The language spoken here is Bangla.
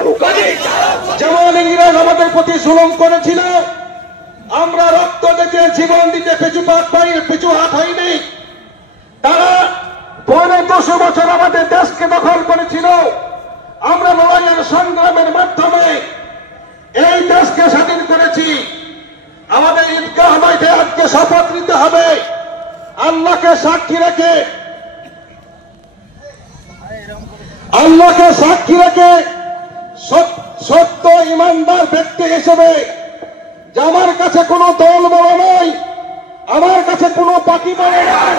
ছাড়ুক। যেমন ইংরেজ আমাদের প্রতি জুলুম করেছিল, আমরা রক্ত দিতে জীবন দিতে পিছু হাত হয়নি। তারা 2.5 বছর আমাদের দেশকে দখল করেছিল। আমরা লড়াইয়ের সংগ্রামের মাধ্যমে এই দেশকে স্বাধীন করেছি। আমাদের ঈদগাহ মাঠে আজকে শপথ নিতে হবে, আল্লাহকে সাক্ষী রেখে সত্য ইমানদার ব্যক্তি হিসেবে যে আমার কাছে কোনো দল বড় নয়, আমার কাছে কোনো পার্টি বড় নয়,